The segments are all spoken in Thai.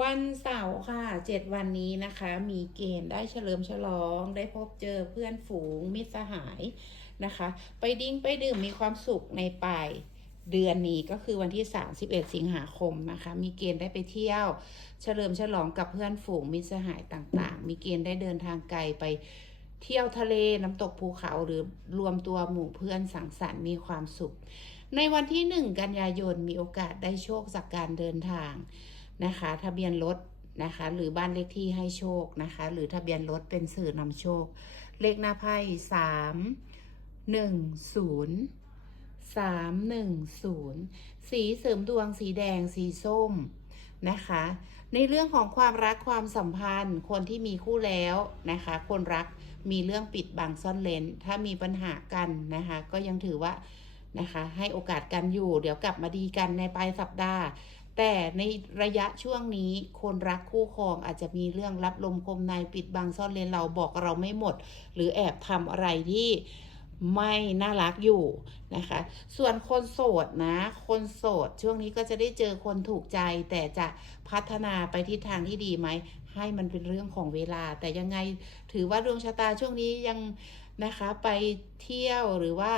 วันเสาร์ค่ะเจ็ดวันนี้นะคะ มีเกณฑ์ได้เฉลิมฉลองได้พบเจอเพื่อนฝูงมิตรสหายนะคะ ไปดิ้งไปดื่มมีความสุขในปลายเดือนนี้ก็คือวันที่ 31 สิงหาคมนะคะ มีเกณฑ์ได้ไปเที่ยว เฉลิมฉลองกับเพื่อนฝูงมิตรสหายต่างๆ มีเกณฑ์ได้เดินทางไกลไปเที่ยวทะเลน้ำตกภูเขาหรือรวมตัวหมู่เพื่อนสังสรรค์มีความสุข ในวันที่ 1 กันยายนมีโอกาสได้โชคจากการเดินทาง นะคะ ทะเบียนรถนะคะ หรือบ้านเลขที่ให้โชคนะคะ หรือทะเบียนรถเป็นสื่อนำโชค เลขหน้าไพ่สามหนึ่งศูนย์สามหนึ่งศูนย์สีเสริมดวงสีแดงสีส้มนะคะ ในเรื่องของความรักความสัมพันธ์ คนที่มีคู่แล้วนะคะ คนรักมีเรื่องปิดบังซ่อนเลนถ้ามีปัญหากันนะคะ ก็ยังถือว่านะคะ ให้โอกาสกันอยู่ เดี๋ยวกลับมาดีกันในปลายสัปดาห์ แต่ในระยะช่วงนี้คนรักคู่ครองอาจจะมีเรื่องรับลมคมในปิดบังซ่อนเลนเราบอกเราไม่หมด หรือแอบทำอะไรที่ไม่น่ารักอยู่นะคะ ส่วนคนโสดนะ คนโสดช่วงนี้ก็จะได้เจอคนถูกใจ แต่จะพัฒนาไปทิศทางที่ดีไหม ให้มันเป็นเรื่องของเวลา แต่ยังไงถือว่าดวงชะตาช่วงนี้ยัง นะคะ ไปเที่ยวหรือว่า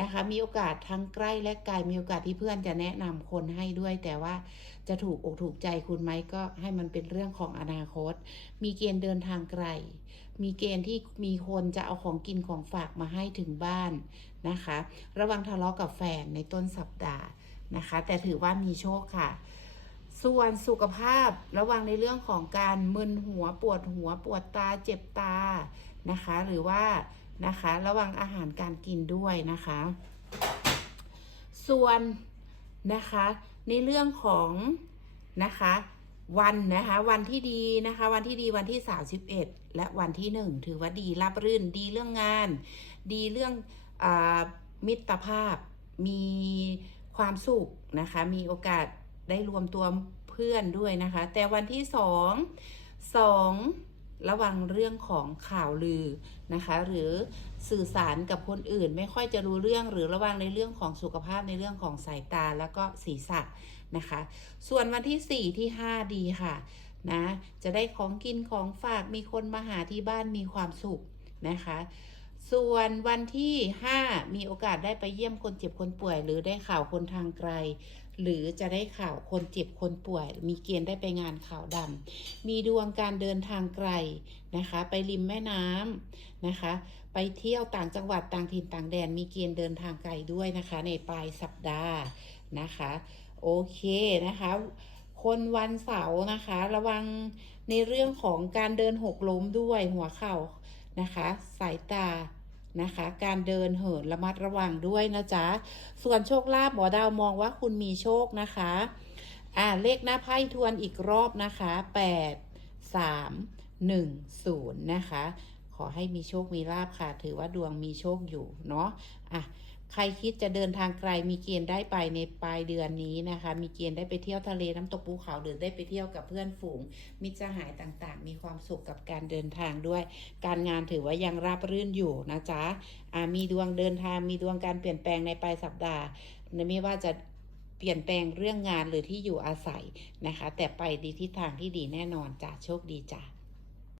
นะคะ มีโอกาสทั้งใกล้และไกลมีโอกาสที่เพื่อนจะแนะนำคนให้ด้วย แต่ว่าจะถูกอกถูกใจคุณไหมก็ให้มันเป็นเรื่องของอนาคต มีเกณฑ์เดินทางไกล มีเกณฑ์ที่มีคนจะเอาของกินของฝากมาให้ถึงบ้านนะคะ ระวังทะเลาะกับแฟนในต้นสัปดาห์นะคะ แต่ถือว่ามีโชคค่ะส่วนสุขภาพระวังในเรื่องของการมึนหัวปวดหัวปวดตาเจ็บตานะคะ หรือว่า นะคะ ระวังอาหารการกินด้วยนะคะ ส่วนนะคะ ในเรื่องของนะคะวันนะคะวันที่ดีนะคะ วันที่ดีวันที่ 31 และวันที่ 1 ถือว่าดีรับรื่นดีเรื่องงาน ดีเรื่องอมิตรภาพ มีความสุขนะคะ มีโอกาสได้รวมตัวเพื่อนด้วยนะคะ แต่วันที่สองสอง ระวังเรื่องของข่าวลือนะคะ หรือสื่อสารกับคนอื่น ไม่ค่อยจะรู้เรื่องหรือระวังในเรื่องของสุขภาพในเรื่องของสายตาแล้วก็ศีรษะนะคะ ส่วนวันที่ 4 ที่ 5 ดีค่ะนะจะได้ของกินของฝากมีคนมาหาที่บ้านมีความสุขนะคะ ส่วนวันที่ 5 มีโอกาสได้ไปเยี่ยมคนเจ็บคนป่วย หรือได้ข่าวคนทางไกล หรือจะได้ข่าวคนเจ็บคนป่วย มีเกณฑ์ได้ไปงานข่าวดำมีดวงการเดินทางไกลนะคะ ไปริมแม่น้ำนะคะ ไปเที่ยวต่างจังหวัดต่างถิ่นต่างแดน มีเกณฑ์เดินทางไกลด้วยนะคะ ในปลายสัปดาห์นะคะ โอเคนะคะคนวันเสาร์นะคะ ระวังในเรื่องของการเดินหกล้มด้วยหัวเข่า นะคะ สายตานะคะ การเดินเหินระมัดระวังด้วยนะจ๊ะ ส่วนโชคลาภหมอดาวมองว่าคุณมีโชคนะคะ อ่าเลขหน้าไพ่ทวนอีกรอบนะคะ8 3 1 0นะคะ ขอให้มีโชคมีลาภค่ะ ถือว่าดวงมีโชคอยู่เนาะ อะ ใครคิดจะเดินทางไกลมีเกณฑ์ได้ไปในปลายเดือนนี้นะคะ มีเกณฑ์ได้ไปเที่ยวทะเลน้ำตกภูเขาหรือได้ไปเที่ยวกับเพื่อนฝูง มิตรสหายต่างๆ มีความสุขกับการเดินทางด้วย การงานถือว่ายังราบรื่นอยู่นะจ๊ะมีดวงเดินทางมีดวงการเปลี่ยนแปลงในปลายสัปดาห์ไม่ว่าจะเปลี่ยนแปลงเรื่องงานหรือที่อยู่อาศัยนะคะ แต่ไปดีทิศทางที่ดีแน่นอนจ้ะโชคดีจ้ะ